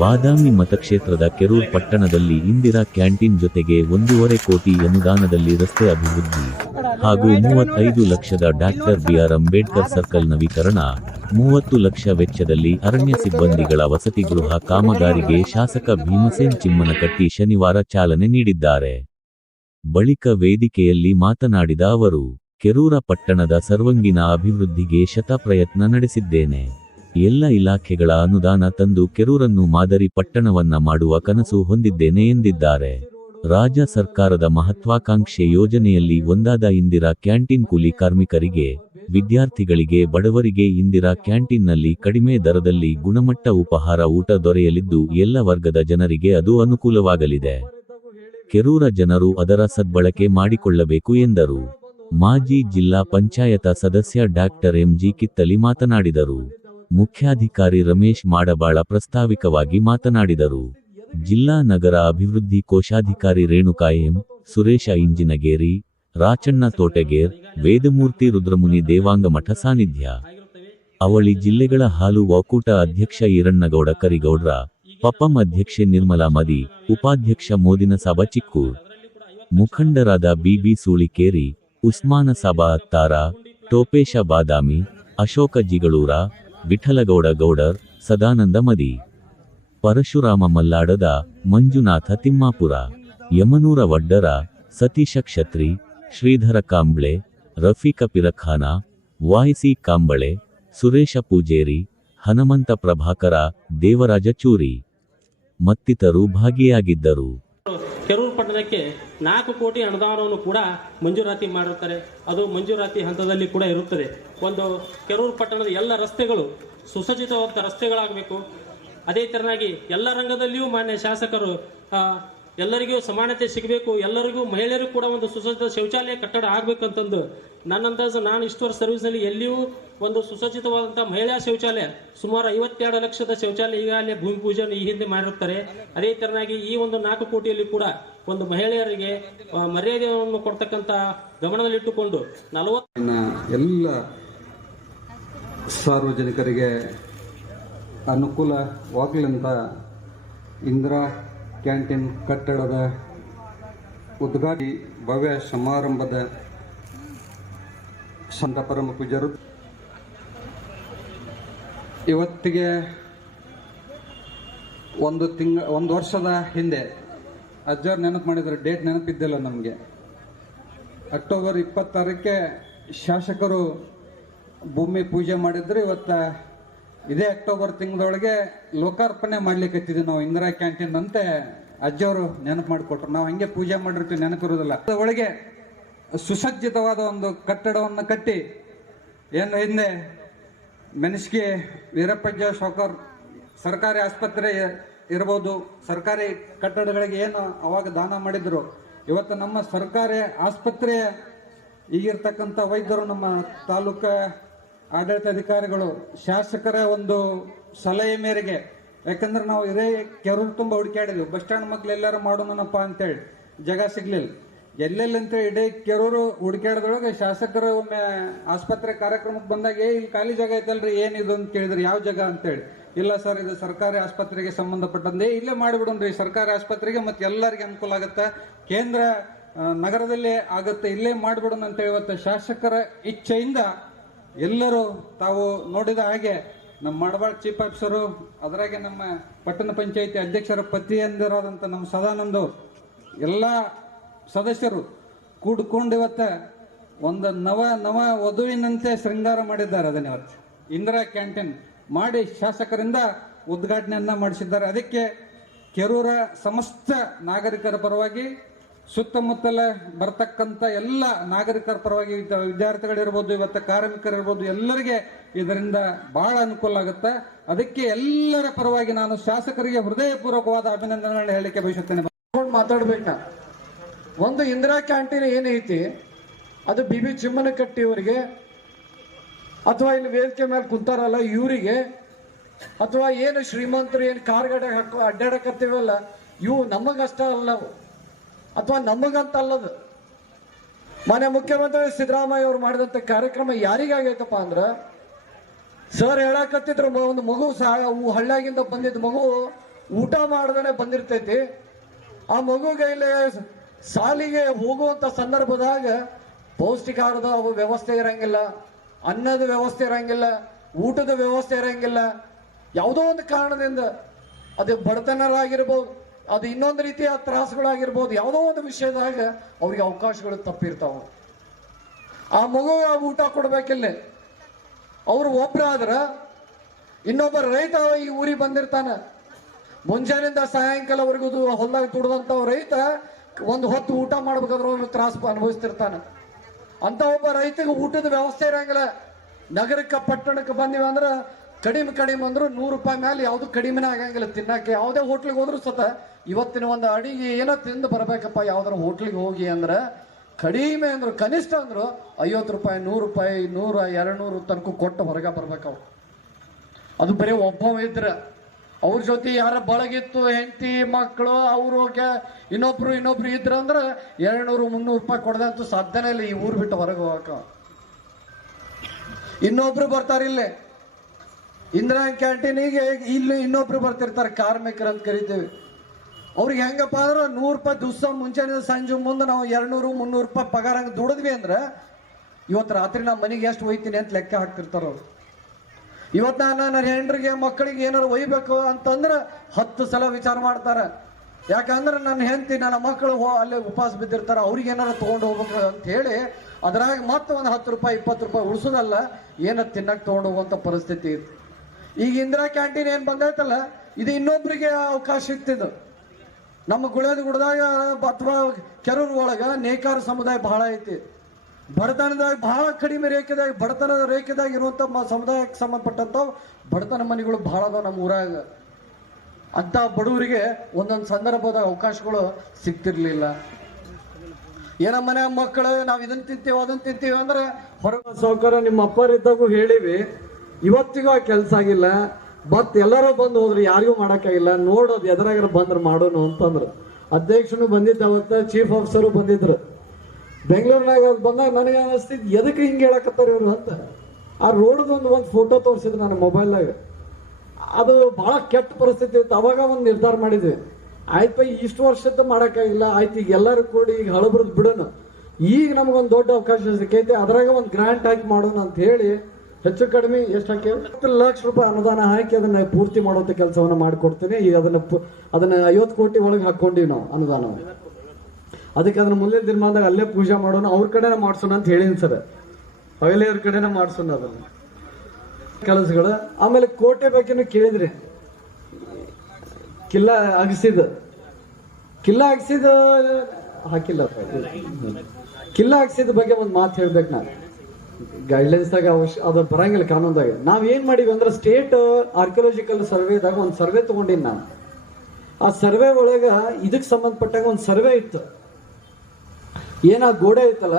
ಬಾದಾಮಿ ಮತಕ್ಷೇತ್ರದ ಕೆರೂರ್ ಪಟ್ಟಣದಲ್ಲಿ ಇಂದಿರಾ ಕ್ಯಾಂಟೀನ್ ಜೊತೆಗೆ ಒಂದೂವರೆ ಕೋಟಿ ಅನುದಾನದಲ್ಲಿ ರಸ್ತೆ ಅಭಿವೃದ್ಧಿ ಹಾಗೂ ಮೂವತ್ತೈದು ಲಕ್ಷದ ಡಾಕ್ಟರ್ ಬಿಆರ್ ಅಂಬೇಡ್ಕರ್ ಸರ್ಕಲ್ ನವೀಕರಣ, ಮೂವತ್ತು ಲಕ್ಷ ವೆಚ್ಚದಲ್ಲಿ ಅರಣ್ಯ ಸಿಬ್ಬಂದಿಗಳ ವಸತಿ ಗೃಹ ಕಾಮಗಾರಿಗೆ ಶಾಸಕ ಭೀಮಸೇನ್ ಚಿಮ್ಮನಕಟ್ಟಿ ಶನಿವಾರ ಚಾಲನೆ ನೀಡಿದ್ದಾರೆ. ಬಳಿಕ ವೇದಿಕೆಯಲ್ಲಿ ಮಾತನಾಡಿದ ಅವರು, ಕೆರೂರ ಪಟ್ಟಣದ ಸರ್ವಂಗಿನ ಅಭಿವೃದ್ಧಿಗೆ ಶತಪ್ರಯತ್ನ ನಡೆಸಿದ್ದೇನೆ. ಎಲ್ಲ ಇಲಾಖೆಗಳ ಅನುದಾನ ತಂದು ಕೆರೂರನ್ನು ಮಾದರಿ ಪಟ್ಟಣವನ್ನ ಮಾಡುವ ಕನಸು ಹೊಂದಿದ್ದೇನೆ ಎಂದಿದ್ದಾರೆ. ರಾಜ್ಯ ಸರ್ಕಾರದ ಮಹತ್ವಾಕಾಂಕ್ಷೆ ಯೋಜನೆಯಲ್ಲಿ ಒಂದಾದ ಇಂದಿರಾ ಕ್ಯಾಂಟೀನ್ ಕೂಲಿ ಕಾರ್ಮಿಕರಿಗೆ, ವಿದ್ಯಾರ್ಥಿಗಳಿಗೆ, ಬಡವರಿಗೆ ಇಂದಿರಾ ಕ್ಯಾಂಟೀನ್ನಲ್ಲಿ ಕಡಿಮೆ ದರದಲ್ಲಿ ಗುಣಮಟ್ಟ ಉಪಹಾರ ಊಟ ದೊರೆಯಲಿದ್ದು ಎಲ್ಲ ವರ್ಗದ ಜನರಿಗೆ ಅದು ಅನುಕೂಲವಾಗಲಿದೆ. ಕೆರೂರ ಜನರು ಅದರ ಸದ್ಬಳಕೆ ಮಾಡಿಕೊಳ್ಳಬೇಕು ಎಂದರು. ಮಾಜಿ ಜಿಲ್ಲಾ ಪಂಚಾಯತ ಸದಸ್ಯ ಡಾಕ್ಟರ್ ಎಂಜಿ ಕಿತ್ತಲಿ ಮಾತನಾಡಿದರು. ಮುಖ್ಯಾಧಿಕಾರಿ ರಮೇಶ್ ಮಾಡಬಾಳ ಪ್ರಸ್ತಾವಿಕವಾಗಿ ಮಾತನಾಡಿದರು. ಜಿಲ್ಲಾ ನಗರ ಅಭಿವೃದ್ಧಿ ಕೋಶಾಧಿಕಾರಿ ರೇಣುಕಾ ಎಂ, ಸುರೇಶ ಇಂಜಿನಗೇರಿ, ರಾಚಣ್ಣ ತೋಟಗೇರ್, ವೇದಮೂರ್ತಿ ರುದ್ರಮುನಿ ದೇವಾಂಗಮಠ ಸಾನ್ನಿಧ್ಯ. ಅವಳಿ ಜಿಲ್ಲೆಗಳ ಹಾಲು ಒಕ್ಕೂಟ ಅಧ್ಯಕ್ಷ ಈರಣ್ಣಗೌಡ ಕರಿಗೌಡ್ರ, ಪಪಂ ಅಧ್ಯಕ್ಷೆ ನಿರ್ಮಲಾ ಮದಿ, ಉಪಾಧ್ಯಕ್ಷ ಮೋದಿನ ಸಭಾ ಚಿಕ್ಕೂರ್. ಮುಖಂಡರಾದ ಬಿಬಿ ಸೂಳಿಕೇರಿ ಉಸ್ಮಾನ ಸಭಾ ಅತ್ತಾರ, ಟೋಪೇಶ ಬಾದಾಮಿ, ಅಶೋಕ ಜಿಗಳೂರ ವಿಠಲಗೌಡ ಗೌಡರ್ ಸದಾನಂದ ಮದಿ. ಪರಶುರಾಮ ಮಲ್ಲಾಡದ ಮಂಜುನಾಥ ತಿಮ್ಮಾಪುರ. ಯಮನೂರ ವಡ್ಡರ ಸತೀಶ ಕ್ಷತ್ರಿ, ಶ್ರೀಧರ ಕಾಂಬ್ಳೆ, ರಫೀಕ ಪಿರಖಾನ, ವಾಯಿಸಿ ಕಾಂಬಳೆ, ಸುರೇಶ ಪೂಜೇರಿ, ಹನುಮಂತ ಪ್ರಭಾಕರ ದೇವರಾಜ ಚೂರಿ. ಮತ್ತಿತರು ಭಾಗಿಯಾಗಿದ್ದರು. ಕೆರೂರು ಪಟ್ಟಣಕ್ಕೆ ನಾಲ್ಕು ಕೋಟಿ ಅನುದಾನವನ್ನು ಕೂಡ ಮಂಜೂರಾತಿ ಮಾಡಿರ್ತಾರೆ. ಅದು ಮಂಜೂರಾತಿ ಹಂತದಲ್ಲಿ ಕೂಡ ಇರುತ್ತದೆ. ಒಂದು ಕೆರೂರು ಪಟ್ಟಣದ ಎಲ್ಲ ರಸ್ತೆಗಳು ಸುಸಜ್ಜಿತವಾದ ರಸ್ತೆಗಳಾಗಬೇಕು. ಅದೇ ತೆರನಾಗಿ ಎಲ್ಲ ರಂಗದಲ್ಲಿಯೂ ಮಾನ್ಯ ಶಾಸಕರು ಎಲ್ಲರಿಗೂ ಸಮಾನತೆ ಸಿಗಬೇಕು, ಎಲ್ಲರಿಗೂ ಮಹಿಳೆಯರು ಕೂಡ ಒಂದು ಸುಸಜ್ಜಿತ ಶೌಚಾಲಯ ಕಟ್ಟಡ ಆಗಬೇಕಂತಂದು ನನ್ನ ನಾನು ಇಷ್ಟು ವರ್ಷ ಸರ್ವಿಸ್ನಲ್ಲಿ ಎಲ್ಲಿಯೂ ಒಂದು ಸುಸಜ್ಜಿತವಾದಂಥ ಮಹಿಳಾ ಶೌಚಾಲಯ, ಸುಮಾರು ಐವತ್ತೆರಡು ಲಕ್ಷದ ಶೌಚಾಲಯ ಈಗಾಗಲೇ ಭೂಮಿ ಪೂಜೆಯನ್ನು ಈ ಹಿಂದೆ ಮಾಡಿರುತ್ತಾರೆ. ಅದೇ ತರನಾಗಿ ಈ ಒಂದು ನಾಲ್ಕು ಕೋಟಿಯಲ್ಲಿ ಕೂಡ ಒಂದು ಮಹಿಳೆಯರಿಗೆ ಮರ್ಯಾದೆಯನ್ನು ಕೊಡ್ತಕ್ಕಂಥ ಗಮನದಲ್ಲಿಟ್ಟುಕೊಂಡು ನಲವತ್ತು ಇನ್ನ ಎಲ್ಲ ಸಾರ್ವಜನಿಕರಿಗೆ ಅನುಕೂಲವಾಗಲಿ ಅಂತ ಇಂದಿರಾ ಕ್ಯಾಂಟೀನ್ ಕಟ್ಟಡದ ಉದ್ಘಾಟಿ ಭವ್ಯ ಸಮಾರಂಭದ ಸಂತ ಪರಮ ಪೂಜರು ಇವತ್ತಿಗೆ ಒಂದು ತಿಂಗ, ಒಂದು ವರ್ಷದ ಹಿಂದೆ ಅಜ್ಜರು ನೆನಪು ಮಾಡಿದರೆ, ಡೇಟ್ ನೆನಪಿದ್ದಿಲ್ಲ ನಮಗೆ. ಅಕ್ಟೋಬರ್ ಇಪ್ಪತ್ತಾರಕ್ಕೆ ಶಾಸಕರು ಭೂಮಿ ಪೂಜೆ ಮಾಡಿದ್ರು, ಇವತ್ತ ಇದೇ ಅಕ್ಟೋಬರ್ ತಿಂಗಳೊಳಗೆ ಲೋಕಾರ್ಪಣೆ ಮಾಡ್ಲಿಕ್ಕೆ ನಾವು ಇಂದಿರಾ ಕ್ಯಾಂಟೀನ್ ಅಂತೆ. ಅಜ್ಜವರು ನೆನಪು ಮಾಡಿಕೊಟ್ರು. ನಾವು ಹಂಗೆ ಪೂಜೆ ಮಾಡಿರ್ತೀವಿ ನೆನಪಿರೋದಿಲ್ಲ ಒಳಗೆ ಸುಸಜ್ಜಿತವಾದ ಒಂದು ಕಟ್ಟಡವನ್ನು ಕಟ್ಟಿ, ಏನು ಹಿಂದೆ ಮೆಣಸಿಗೆ ವೀರಪ್ಪಜ್ಜ ಶೋಕರ್ ಸರ್ಕಾರಿ ಆಸ್ಪತ್ರೆ ಇರ್ಬೋದು, ಸರ್ಕಾರಿ ಕಟ್ಟಡಗಳಿಗೆ ಏನು ಅವಾಗ ದಾನ ಮಾಡಿದ್ರು. ಇವತ್ತು ನಮ್ಮ ಸರ್ಕಾರಿ ಆಸ್ಪತ್ರೆ ಈಗಿರ್ತಕ್ಕಂಥ ವೈದ್ಯರು ನಮ್ಮ ತಾಲೂಕ ಆಡಳಿತಾಧಿಕಾರಿಗಳು ಶಾಸಕರ ಒಂದು ಸಲಹೆ ಮೇರೆಗೆ, ಯಾಕಂದ್ರೆ ನಾವು ಇದೇ ಕೆರೂರು ತುಂಬ ಹುಡುಕಾಡಿದ್ವಿ ಬಸ್ ಸ್ಟ್ಯಾಂಡ್ ಮಕ್ಳು ಎಲ್ಲಾರು ಮಾಡೋಣಪ್ಪ ಅಂತೇಳಿ, ಜಾಗ ಸಿಗ್ಲಿಲ್ಲ. ಎಲ್ಲೆಲ್ಲಿ ಅಂತ ಇಡೀ ಕೆರೂರು ಹುಡುಕಾಡದೊಳಗೆ ಶಾಸಕರು ಒಮ್ಮೆ ಆಸ್ಪತ್ರೆ ಕಾರ್ಯಕ್ರಮಕ್ಕೆ ಬಂದಾಗ, ಏ, ಇಲ್ಲಿ ಖಾಲಿ ಜಾಗ ಐತಲ್ರಿ, ಏನಿದು? ಅಂತ ಕೇಳಿದ್ರು. ಯಾವ ಜಾಗ? ಅಂತೇಳಿ. ಇಲ್ಲ ಸರ್, ಇದು ಸರ್ಕಾರಿ ಆಸ್ಪತ್ರೆಗೆ ಸಂಬಂಧಪಟ್ಟಂತೆ ಇಲ್ಲೇ ಮಾಡಿಬಿಡೋಣ್ರಿ, ಸರ್ಕಾರಿ ಆಸ್ಪತ್ರೆಗೆ ಮತ್ತೆ ಎಲ್ಲರಿಗೆ ಅನುಕೂಲ ಆಗುತ್ತೆ. ಕೇಂದ್ರ ನಗರದಲ್ಲಿ ಆಗುತ್ತೆ, ಇಲ್ಲೇ ಮಾಡಿಬಿಡೋಣ ಅಂತ ಇವತ್ತು ಶಾಸಕರ ಇಚ್ಛೆಯಿಂದ ಎಲ್ಲರೂ ತಾವು ನೋಡಿದ ಹಾಗೆ ನಮ್ಮ ಮಾಡಬಾಳ್ ಚೀಫ್ ಆಫೀಸರು, ಅದರಾಗೆ ನಮ್ಮ ಪಟ್ಟಣ ಪಂಚಾಯಿತಿ ಅಧ್ಯಕ್ಷರ, ಪತಿಯಂದಿರಾದಂಥ ನಮ್ಮ ಸದಾನಂದು ಎಲ್ಲ ಸದಸ್ಯರು ಕೂಡ್ಕೊಂಡು ಇವತ್ತ ಒಂದು ನವ ನವ ವಧುವಿನಂತೆ ಶೃಂಗಾರ ಮಾಡಿದ್ದಾರೆ ಅದನ್ನ ಇವತ್ತು. ಇಂದಿರಾ ಕ್ಯಾಂಟೀನ್ ಮಾಡಿ ಶಾಸಕರಿಂದ ಉದ್ಘಾಟನೆಯನ್ನ ಮಾಡಿಸಿದ್ದಾರೆ. ಅದಕ್ಕೆ ಕೆರೂರ ಸಮಸ್ತ ನಾಗರಿಕರ ಪರವಾಗಿ ಸುತ್ತಮುತ್ತಲ ಬರ್ತಕ್ಕಂಥ ಎಲ್ಲ ನಾಗರಿಕರ ಪರವಾಗಿ ವಿದ್ಯಾ- ವಿದ್ಯಾರ್ಥಿಗಳಿರ್ಬೋದು, ಇವತ್ತು ಕಾರ್ಮಿಕರಿರ್ಬೋದು, ಎಲ್ಲರಿಗೆ ಇದರಿಂದ ಬಹಳ ಅನುಕೂಲ ಆಗುತ್ತೆ. ಅದಕ್ಕೆ ಎಲ್ಲರ ಪರವಾಗಿ ನಾನು ಶಾಸಕರಿಗೆ ಹೃದಯಪೂರ್ವಕವಾದ ಅಭಿನಂದನೆಗಳನ್ನ ಹೇಳಲಿಕ್ಕೆ ಬಯಸುತ್ತೇನೆ. ಮಾತಾಡ್ಬೇಕು? ಒಂದು ಇಂದಿರಾ ಕ್ಯಾಂಟೀನ್ ಏನೈತಿ ಅದು ಬಿ ಬಿ ಚಿಮ್ಮನಕಟ್ಟಿ ಅವರಿಗೆ, ಅಥವಾ ಇಲ್ಲಿ ವೇದಿಕೆ ಮೇಲೆ ಕುಂತಾರಲ್ಲ ಇವರಿಗೆ, ಅಥವಾ ಏನು ಶ್ರೀಮಂತರು ಏನು ಕಾರ್ಗಡೆ ಹಾಕೋ ಅಡ್ಡಾಡಕತ್ತೀವಲ್ಲ ಇವು ನಮಗಷ್ಟ ಅಲ್ಲ. ಅಥವಾ ನಮಗಂತ ಅಲ್ಲದು. ಮಾನ್ಯ ಮುಖ್ಯಮಂತ್ರಿ ಸಿದ್ದರಾಮಯ್ಯ ಅವರು ಮಾಡಿದಂಥ ಕಾರ್ಯಕ್ರಮ ಯಾರಿಗಾಗೈತಪ್ಪ ಅಂದ್ರೆ, ಸರ್ ಹೇಳಕತ್ತಿದ್ರು ಒಂದು ಮಗು ಸಹ ಹಳ್ಳ್ಯಾಗಿಂದ ಬಂದಿದ್ದ ಮಗು ಊಟ ಮಾಡ್ದೇ ಬಂದಿರ್ತೈತಿ. ಆ ಮಗುಗೆ ಇಲ್ಲಿ ಸಾಲಿಗೆ ಹೋಗುವಂತ ಸಂದರ್ಭದಾಗ ಪೌಷ್ಟಿಕಾರದ ವ್ಯವಸ್ಥೆ ಇರಂಗಿಲ್ಲ, ಅನ್ನದ ವ್ಯವಸ್ಥೆ ಇರಂಗಿಲ್ಲ, ಊಟದ ವ್ಯವಸ್ಥೆ ಇರಂಗಿಲ್ಲ. ಯಾವುದೋ ಒಂದು ಕಾರಣದಿಂದ ಅದು ಬಡತನರಾಗಿರ್ಬೋದು. ಅದು ಇನ್ನೊಂದು ರೀತಿಯ ತ್ರಾಸುಗಳಾಗಿರ್ಬೋದು. ಯಾವುದೋ ಒಂದು ವಿಷಯದಾಗ ಅವ್ರಿಗೆ ಅವಕಾಶಗಳು ತಪ್ಪಿರ್ತಾವ. ಆ ಮಗು ಊಟ ಕೊಡ್ಬೇಕಿಲ್ಲೇ? ಅವ್ರು ಒಬ್ರಾದ್ರ ಇನ್ನೊಬ್ಬ ರೈತ ಈ ಊರಿಗೆ ಬಂದಿರ್ತಾನ. ಮುಂಜಾನೆಯಿಂದ ಸಾಯಂಕಾಲವರೆಗೂ ಹೊಲದಾಗ ದುಡ್ದಂತ ರೈತ ಒಂದು ಹೊತ್ತು ಊಟ ಮಾಡ್ಬೇಕಾದ್ರೆ ಅವ್ರು ತ್ರಾಸ ಅನುಭವಿಸ್ತಿರ್ತಾನೆ. ಅಂತ ಒಬ್ಬ ರೈತಗೆ ಊಟದ ವ್ಯವಸ್ಥೆ ಇರಂಗಿಲ್ಲ. ನಗರಕ್ಕೆ, ಪಟ್ಟಣಕ್ಕೆ ಬಂದಿವಿ ಅಂದ್ರೆ ಕಡಿಮೆ ಕಡಿಮೆ ಅಂದ್ರು ನೂರು ರೂಪಾಯಿ ಮೇಲೆ ಯಾವುದು ಕಡಿಮೆನೇ ಆಗಂಗಿಲ್ಲ. ತಿನ್ನಕ್ಕೆ ಯಾವುದೇ ಹೋಟ್ಲಿಗೆ ಹೋದ್ರು ಸತ ಇವತ್ತಿನ ಒಂದು ಅಡಿಗೆ ಏನೋ ತಿಂದು ಬರಬೇಕಪ್ಪ, ಯಾವ್ದಾರ ಹೋಟ್ಲಿಗೆ ಹೋಗಿ ಅಂದ್ರೆ ಕಡಿಮೆ ಅಂದ್ರು, ಕನಿಷ್ಠ ಅಂದ್ರು ಐವತ್ತು ರೂಪಾಯಿ, ನೂರು ರೂಪಾಯಿ, ನೂರ ಎರಡು ನೂರು ತನಕ ಕೊಟ್ಟು ಹೊರಗೆ ಬರ್ಬೇಕವು ಅದು ಬರೀ ಒಬ್ಬವ ಇದ್ರೆ. ಅವ್ರ ಜೊತೆ ಯಾರ ಬಳಗಿತ್ತು, ಹೆಂಡತಿ ಮಕ್ಕಳು ಅವರು ಇನ್ನೊಬ್ರು ಇನ್ನೊಬ್ರು ಇದ್ರ ಅಂದ್ರೆ ಎರಡ್ನೂರು, ಮುನ್ನೂರು ರೂಪಾಯಿ ಕೊಡದಂತೂ ಸಾಧ್ಯನೇ ಇಲ್ಲ ಈ ಊರು ಬಿಟ್ಟು ಹೊರಗೆ ಹೋಗಕ ಇನ್ನೊಬ್ರು ಬರ್ತಾರೆ ಇಲ್ಲೇ. ಇಂದಿರಾ ಕ್ಯಾಂಟೀನಿಗೆ ಇಲ್ಲಿ ಇನ್ನೊಬ್ರು ಬರ್ತಿರ್ತಾರೆ ಕಾರ್ಮಿಕರು ಅಂತ ಕರಿತೇವೆ. ಅವ್ರಿಗೆ ಹೆಂಗಪ್ಪ ಅಂದ್ರೆ ನೂರು ರೂಪಾಯಿ ದಿವಸ ಮುಂಚೆನೆ ಸಂಜೆ ಮುಂದೆ ನಾವು ಎರಡ್ನೂರು, ಮುನ್ನೂರು ರೂಪಾಯಿ ಪಗಾರ ಹಂಗೆ ದುಡಿದ್ವಿ ಅಂದ್ರೆ ಇವತ್ತು ರಾತ್ರಿ ನಮ್ಮ ಮನೆಗೆ ಎಷ್ಟು ಒಯ್ತೀನಿ ಅಂತ ಲೆಕ್ಕ ಹಾಕ್ತಿರ್ತಾರ ಅವ್ರು. ಇವತ್ತು ನಾನು ನನ್ನ ಹೆಂಡ್ರಿಗೆ, ಮಕ್ಕಳಿಗೆ ಏನಾರು ಒಯ್ಬೇಕು ಅಂತಂದ್ರೆ ಹತ್ತು ಸಲ ವಿಚಾರ ಮಾಡ್ತಾರೆ. ಯಾಕಂದ್ರೆ ನನ್ನ ಹೆಂಡತಿ, ನನ್ನ ಮಕ್ಕಳು ಹೋ, ಅಲ್ಲೇ ಉಪವಾಸ ಬಿದ್ದಿರ್ತಾರೆ, ಅವ್ರಿಗೆ ಏನಾರು ತೊಗೊಂಡು ಹೋಗ್ಬೇಕು ಅಂತ ಹೇಳಿ ಅದ್ರಾಗ ಮತ್ತೆ ಒಂದು ಹತ್ತು ರೂಪಾಯಿ, ಇಪ್ಪತ್ತು ರೂಪಾಯಿ ಉಳಿಸೋದಲ್ಲ, ಏನ ತಿನ್ನಕ್ಕೆ ತೊಗೊಂಡು ಹೋಗುವಂಥ ಪರಿಸ್ಥಿತಿ ಇತ್ತು. ಈಗ ಇಂದಿರಾ ಕ್ಯಾಂಟೀನ್ ಏನು ಬಂದೈತಲ್ಲ ಇದು ಇನ್ನೊಬ್ರಿಗೆ ಅವಕಾಶ ಇತ್ತಿದ್ದು ನಮ್ಮ ಗುಳೇದ ಗುಡದಾಗ ಅಥವಾ ಕೆರೂರ್ ಒಳಗ ನೇಕಾರ ಸಮುದಾಯ ಬಹಳ ಐತಿ. ಬಡತನದಾಗ ಬಹಳ ಕಡಿಮೆ ರೇಖೆದಾಗ, ಬಡತನದ ರೇಖೆದಾಗ ಇರುವಂತ ಸಮುದಾಯಕ್ಕೆ ಸಂಬಂಧಪಟ್ಟಂತ ಬಡತನ ಮನೆಗಳು ಬಹಳ ಅದಾವ ನಮ್ಮ ಊರಾಗ. ಅಂತ ಬಡವರಿಗೆ ಒಂದೊಂದು ಸಂದರ್ಭದಾಗ ಅವಕಾಶಗಳು ಸಿಗ್ತಿರ್ಲಿಲ್ಲ. ಏನ ಮನೆ ಮಕ್ಕಳು, ನಾವ್ ಇದನ್ನ ತಿಂತೀವಿ ಅದನ್ನ ತಿಂತೀವಿ ಅಂದ್ರೆ ಹೊರಗ ಸೌಕರ್ಯ ನಿಮ್ಮ ಅಪ್ಪರಿದ್ದಾಗೂ ಹೇಳಿವಿ. ಇವತ್ತಿಗೂ ಆ ಕೆಲಸ ಆಗಿಲ್ಲ. ಬತ್ ಎಲ್ಲರೂ ಬಂದು ಹೋದ್ರೆ, ಯಾರಿಗೂ ಮಾಡೋಕ್ಕಾಗಿಲ್ಲ ನೋಡೋದು ಎದುರಾಗ ಬಂದ್ರೆ ಮಾಡೋನು ಅಂತಂದ್ರು. ಅಧ್ಯಕ್ಷನು ಬಂದಿದ್ದ ಅವತ್ತ ಚೀಫ್ ಆಫೀಸರು ಬಂದಿದ್ರು. ಬೆಂಗಳೂರಿನಾಗ ಅದು ಬಂದಾಗ ನನಗೆ ಅನಿಸ್ತಿದ್ದು ಎದಕ್ಕೆ ಹಿಂಗೆ ಹೇಳಕತ್ತಾರ ಇವರು ಅಂತ. ಆ ರೋಡ್ದು ಒಂದು ಒಂದು ಫೋಟೋ ತೋರಿಸಿದ್ರು ನನ್ನ ಮೊಬೈಲ್ನಾಗ ಅದು ಬಹಳ ಕೆಟ್ಟ ಪರಿಸ್ಥಿತಿ ಇತ್ತು. ಅವಾಗ ಒಂದು ನಿರ್ಧಾರ ಮಾಡಿದ್ವಿ. ಆಯ್ತು ಇಷ್ಟು ವರ್ಷದ್ದು ಮಾಡೋಕ್ಕಾಗಿಲ್ಲ ಆಯ್ತು, ಈಗ ಎಲ್ಲರೂ ಕೂಡಿ ಈಗ ಹಳಬ್ರದ್ ಬಿಡೋಣ ಈಗ ನಮಗೊಂದು ದೊಡ್ಡ ಅವಕಾಶ ಸಿಕ್ಕೈತೆ. ಅದ್ರಾಗ ಒಂದು ಗ್ರ್ಯಾಂಟ್ ಹಾಕಿ ಮಾಡೋಣ ಅಂತ ಹೇಳಿ ಹೆಚ್ಚು ಕಡಿಮೆ ಎಷ್ಟು ಹಾಕಿ? ಹತ್ತು ಲಕ್ಷ ರೂಪಾಯಿ ಅನುದಾನ ಹಾಕಿ ಅದನ್ನ ಪೂರ್ತಿ ಮಾಡುವಂತ ಕೆಲಸವನ್ನ ಮಾಡಿಕೊಡ್ತೀನಿ. ಈಗ ಅದನ್ನ ಅದನ್ನ ಐವತ್ತು ಕೋಟಿ ಒಳಗೆ ಹಾಕೊಂಡಿವಿ ನಾವು ಅನುದಾನ ಅದಕ್ಕೆ ಅದನ್ನ ಮುಂದಿನ ದಿನಮಾನದಾಗ ಅಲ್ಲೇ ಪೂಜೆ ಮಾಡೋಣ. ಅವ್ರ ಕಡೆನೇ ಮಾಡಿಸೋಣ ಅಂತ ಹೇಳಿನಿ ಸರ್. ಹಗಲಿಯವ್ರ ಕಡೆನ ಮಾಡಿಸೋಣ ಅದನ್ನ. ಕೆಲಸಗಳು. ಆಮೇಲೆ ಕೋಟೆ ಬಗ್ಗೆನು ಕೇಳಿದ್ರಿ. ಕಿಲ್ಲ ಅಗಸಿದ ಕಿಲ್ಲ ಅಗಸಿದ ಹಾಕಿಲ್ಲ. ಕಿಲ್ಲ ಅಗಸಿದ ಬಗ್ಗೆ ಒಂದು ಮಾತು ಹೇಳ್ಬೇಕು ನಾನು. ಗೈಡ್ಲೈನ್ಸ್ದಾಗ ಅವಶ್ಯ, ಅದು ಬರಂಗಿಲ್ಲ ಕಾನೂನ್ದಾಗ. ನಾವ್ ಏನ್ ಮಾಡಿವಿ ಅಂದ್ರೆ ಸ್ಟೇಟ್ ಆರ್ಕಿಯೋಲಜಿಕಲ್ ಸರ್ವೆದಾಗ ಒಂದು ಸರ್ವೆ ತಗೊಂಡಿನಿ ನಾನು. ಆ ಸರ್ವೆ ಒಳಗ ಇದಕ್ ಸಂಬಂಧಪಟ್ಟಾಗ ಒಂದು ಸರ್ವೆ ಇತ್ತು. ಏನ ಗೋಡೆ ಐತಲ್ಲ,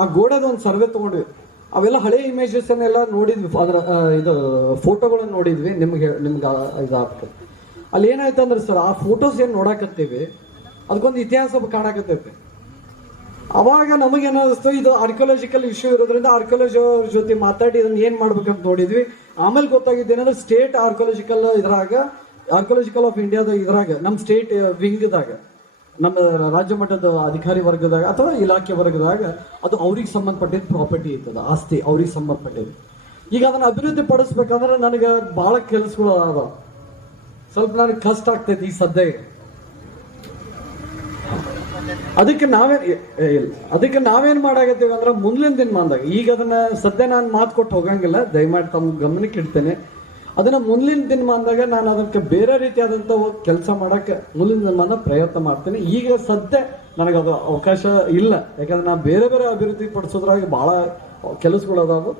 ಆ ಗೋಡೆದ ಒಂದು ಸರ್ವೆ ತಗೊಂಡ್ವಿ. ಅವೆಲ್ಲ ಹಳೆ ಇಮೇಜಸ್ ಎಲ್ಲ ನೋಡಿದ್ವಿ, ಅದ್ರ ಇದು ಫೋಟೋಗಳನ್ನ ನೋಡಿದ್ವಿ, ನಿಮ್ಗೆ ನಿಮ್ಗೆ ಇದಾಗ್ತದೆ. ಅಲ್ಲಿ ಏನಾಯ್ತು ಅಂದ್ರೆ ಸರ್, ಆ ಫೋಟೋಸ್ ಏನು ನೋಡಾಕತ್ತೀವಿ, ಅದಕ್ಕೊಂದು ಇತಿಹಾಸ ಕಾಣಕತ್ತೈತಿ ಅವಾಗ ನಮಗೇನು ಅನಿಸ್ತು, ಇದು ಆರ್ಕಿಯಾಲಜಿಕಲ್ ಇಶ್ಯೂ ಇರೋದ್ರಿಂದ ಆರ್ಕಿಯಾಲಜಿ ಅವ್ರ ಜೊತೆ ಮಾತಾಡಿ ಇದನ್ನ ಏನ್ ಮಾಡ್ಬೇಕಂತ ನೋಡಿದ್ವಿ. ಆಮೇಲೆ ಗೊತ್ತಾಗಿದ್ದು ಏನಂದ್ರೆ ಸ್ಟೇಟ್ ಆರ್ಕಿಯಾಲಜಿಕಲ್ ಇದ್ರಾಗ ಆರ್ಕಿಯಾಲಜಿಕಲ್ ಆಫ್ ಇಂಡಿಯಾದ ಇದ್ರಾಗ ನಮ್ಮ ಸ್ಟೇಟ್ ವಿಂಗ್ದಾಗ ನಮ್ಮ ರಾಜ್ಯ ಮಟ್ಟದ ಅಧಿಕಾರಿ ವರ್ಗದಾಗ ಅಥವಾ ಇಲಾಖೆ ವರ್ಗದಾಗ ಅದು ಅವ್ರಿಗೆ ಸಂಬಂಧಪಟ್ಟಿದ್ದ ಪ್ರಾಪರ್ಟಿ ಇರ್ತದ, ಆಸ್ತಿ ಅವ್ರಿಗೆ ಸಂಬಂಧಪಟ್ಟಿದ್ದು ಈಗ ಅದನ್ನ ಅಭಿವೃದ್ಧಿ ಪಡಿಸ್ಬೇಕಂದ್ರೆ ನನಗೆ ಬಹಳ ಕೆಲಸಗಳು ಅದಾವ. ಸ್ವಲ್ಪ ನನಗೆ ಕಷ್ಟ ಆಗ್ತೈತಿ ಈ ಸದ್ಯ. ಅದಕ್ಕೆ ಇಲ್ಲ. ಅದಕ್ಕೆ ನಾವೇನ್ ಮಾಡಾಕತ್ತೀವಿ ಅಂದ್ರೆ ಮುಂದಿನ ದಿನಮಾನದಾಗ, ಈಗ ಅದನ್ನ ಸದ್ಯ ನಾನು ಮಾತು ಕೊಟ್ಟು ಹೋಗಂಗಿಲ್ಲ, ದಯಮಾಡಿ ತಮ್ಮ ಗಮನಕ್ಕೆ ಇಡ್ತೇನೆ. ಅದನ್ನ ಮುಂದಿನ ದಿನಮಾನದಾಗ ನಾನು ಅದಕ್ಕೆ ಬೇರೆ ರೀತಿಯಾದಂತ ಕೆಲಸ ಮಾಡಕ್ಕೆ ಮುಂದಿನ ದಿನಮಾನ ಪ್ರಯತ್ನ ಮಾಡ್ತೇನೆ. ಈಗ ಸದ್ಯ ನನಗೆ ಅದು ಅವಕಾಶ ಇಲ್ಲ. ಯಾಕಂದ್ರೆ ನಾ ಬೇರೆ ಬೇರೆ ಅಭಿವೃದ್ಧಿ ಪಡಿಸೋದ್ರಾಗ ಬಹಳ ಕೆಲಸಗಳು ಅದಾವು.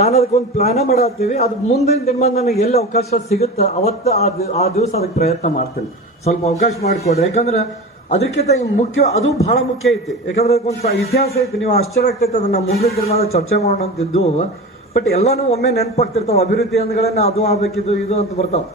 ನಾನು ಅದಕ್ಕೆ ಒಂದು ಪ್ಲಾನ ಮಾಡತ್ತೀವಿ. ಅದು ಮುಂದಿನ ದಿನಮಾನ ನನಗೆ ಎಲ್ಲಿ ಅವಕಾಶ ಸಿಗುತ್ತೆ ಅವತ್ತು ಆ ದಿವಸ ಅದಕ್ಕೆ ಪ್ರಯತ್ನ ಮಾಡ್ತೀನಿ. ಸ್ವಲ್ಪ ಅವಕಾಶ ಮಾಡಿಕೊಡ್ರಿ. ಯಾಕಂದ್ರೆ ಅದಕ್ಕಿಂತ ಮುಖ್ಯ, ಅದು ಬಹಳ ಮುಖ್ಯ ಐತಿ. ಯಾಕಂದ್ರೆ ಅದಕ್ಕೊಂದು ಇತಿಹಾಸ ಐತಿ. ನೀವು ಆಶ್ಚರ್ಯ ಆಗ್ತೈತೆ ಅದನ್ನ ಮುಂದಿನ ದಿನ ಚರ್ಚೆ ಮಾಡೋಣ ಅಂತಿದ್ದು ಬಟ್ ಎಲ್ಲಾನು ಒಮ್ಮೆ ನೆನಪಾಗ್ತಿರ್ತಾವ. ಅಭಿವೃದ್ಧಿ ಅಂದ್ಗಳನ್ನ ಅದು ಆಗ್ಬೇಕಿದ್ದು ಇದು ಅಂತ ಬರ್ತಾವ.